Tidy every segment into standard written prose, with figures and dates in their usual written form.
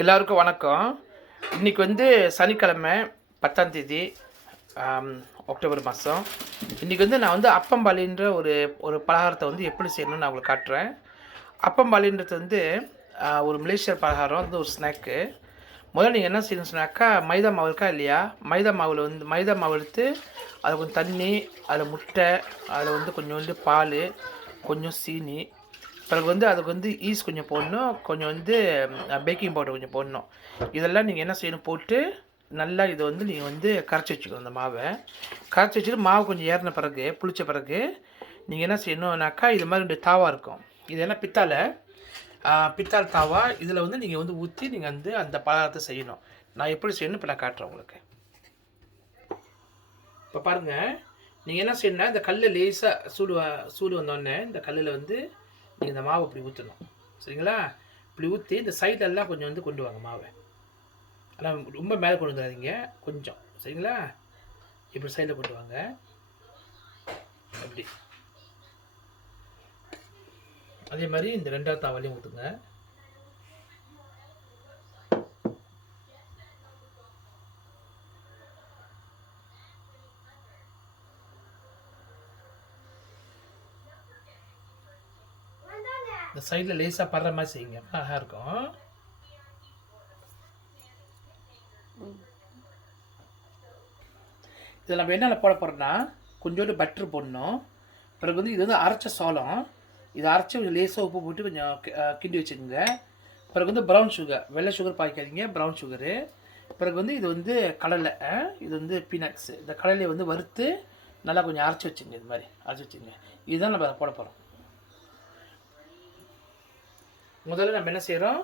எல்லாருக்கும் வணக்கம். இன்றைக்கி வந்து சனிக்கிழமை 10ஆம் தேதி அக்டோபர் மாதம். இன்றைக்கி வந்து நான் வந்து அப்பம்பாலின்ற ஒரு பலகாரத்தை வந்து எப்படி செய்யணும்னு நான் உங்களுக்கு காட்டுறேன். அப்பம்பாலின்றது வந்து ஒரு மலேசியர் பலகாரம், வந்து ஒரு ஸ்நாக்கு. முதல்ல நீங்கள் என்ன செய்யணும்னு சொன்னாக்கா, மைதா மாவு இருக்கா இல்லையா, மைதா மாவு எடுத்து அதில் கொஞ்சம் தண்ணி, அதில் முட்டை, அதில் வந்து கொஞ்சோண்டு பால், கொஞ்சம் சீனி, பிறகு வந்து அதுக்கு வந்து ஈஸ்ட் கொஞ்சம் போடணும், கொஞ்சம் வந்து பேக்கிங் பவுடர் கொஞ்சம் போடணும். இதெல்லாம் நீங்கள் என்ன செய்யணும், போட்டு நல்லா இதை வந்து நீங்கள் வந்து கரைச்சி வச்சுக்கணும். அந்த மாவை கரைச்சி வச்சுட்டு மாவு கொஞ்சம் ஏறின பிறகு, புளித்த பிறகு நீங்கள் என்ன செய்யணும்னாக்கா, இது மாதிரி 2 தாவா இருக்கும். இதெல்லாம் பித்தால் தாவா. இதில் வந்து நீங்கள் வந்து ஊற்றி நீங்கள் வந்து அந்த பலகாரத்தை செய்யணும். நான் எப்படி செய்யணும் இப்போ நான் காட்டுறேன் உங்களுக்கு. இப்போ பாருங்கள், நீங்கள் என்ன செய்யணும்னா, இந்த கல்லில் லேசாக சூடு வந்தோடனே இந்த கல்லில் வந்து நீங்கள் இந்த மாவை இப்படி ஊற்றணும். சரிங்களா? இப்படி ஊற்றி இந்த சைடெல்லாம் கொஞ்சம் வந்து கொண்டு வாங்க மாவை. ஆனால் ரொம்ப மேலே கொண்டு வந்துடாதீங்க, கொஞ்சம். சரிங்களா? இப்படி சைடில் கொண்டு வாங்க. அப்படி அதே மாதிரி இந்த 2வது தாவாலையும் ஊற்றுங்க. இந்த சைடில் லேசாக படுற மாதிரி செய்யுங்க, அழகாக இருக்கும். இதில் நம்ம என்னென்ன போட போகிறோம்னா, கொஞ்சோண்டு பட்ரு போடணும். பிறகு வந்து இது வந்து அரைச்ச சோளம். இதை அரைச்சி கொஞ்சம் லேசாக உப்பு போட்டு கொஞ்சம் கிண்டி வச்சுக்கோங்க. பிறகு வந்து ப்ரௌன் சுகர், வெள்ளை சுகர் பாய்க்காதீங்க, ப்ரௌன் சுகரு. பிறகு வந்து இது வந்து கடலை, இது வந்து பீனட்ஸு. இந்த கடலையை வந்து வறுத்து நல்லா கொஞ்சம் அரைச்சி வச்சுங்க. இது மாதிரி அரைச்சி வச்சுங்க. இதுதான் நம்ம அதை போட போகிறோம். முதல்ல நம்ம என்ன செய்கிறோம்,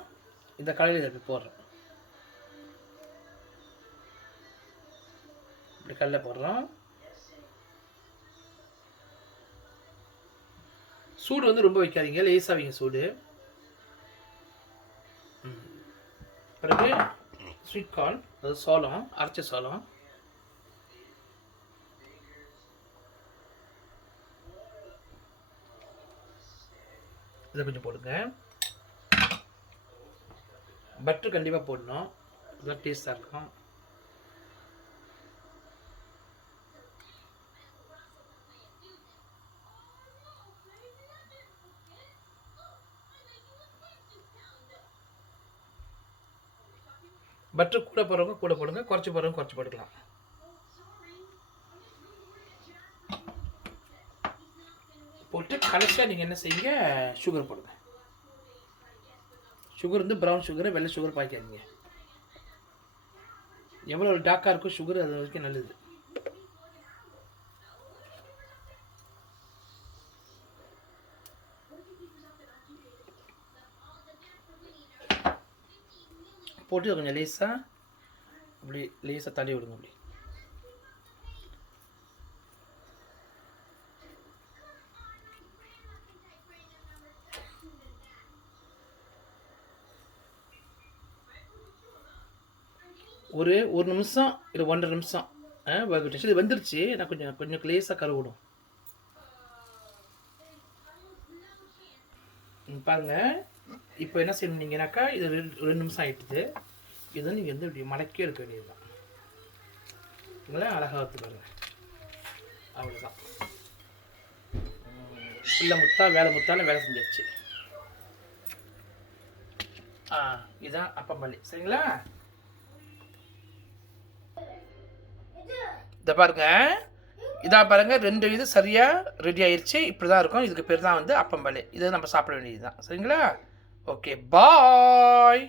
இந்த கடலையில் இப்படி போடுறோம். இப்படி கடலை போடுறோம். சூடு வந்து ரொம்ப வைக்காதீங்க, லேசாக வைங்க சூடு. பிறகு ஸ்வீட் கார்ன், அதாவது சோளம், அரைச்ச சோளம். இதை கொஞ்சம் போடுங்க. பட்டர் கண்டிப்பாக போடணும், அதுதான் டேஸ்ட்டாக இருக்கும். பட்டர் கூட போடுறவங்க கூட போடுங்க, குறைச்சி போடுறவங்க குறைச்சி போட்டுக்கலாம். போட்டு கடைசியாக நீங்கள் என்ன செய்யுங்க, சுகர் போடுங்க. சுகர் வந்து ப்ரௌன் சுகரு, வெள்ளை சுகர் பாய்க்காதீங்க. எவ்வளோ டார்க்காக இருக்கும் சுகர், அது வரைக்கும் நல்லது. போட்டு கொஞ்சம் லேசாக அப்படி லேசாக தள்ளி விடுங்க. அப்படி ஒரு நிமிஷம் இல்லை 1.5 நிமிஷம் வேகட்டும். இது வந்துருச்சு. நான் கொஞ்சம் லேசாக கருவிடும். பாருங்க, இப்போ என்ன செய்யணுங்கனாக்கா, இது 2 நிமிஷம் ஆகிட்டுது. இதை நீங்கள் வந்து இப்படி மடக்கி எடுக்க வேண்டியது தான். உங்களா அழகாக எடுத்து பாருங்க. அவ்வளோதான். இல்லை வேலை முத்தாலும் வேலை செஞ்சிருச்சு. இதுதான் அப்பம்பாலி. சரிங்களா? இதை பாருங்க, இதான் பாருங்க, 2 இது சரியாக ரெடி ஆயிடுச்சு. இப்படி தான் இருக்கும். இதுக்கு பேர் தான் வந்து அப்பம்பாலி. இதை நம்ம சாப்பிட வேண்டியது தான். சரிங்களா? ஓகே, பாய்.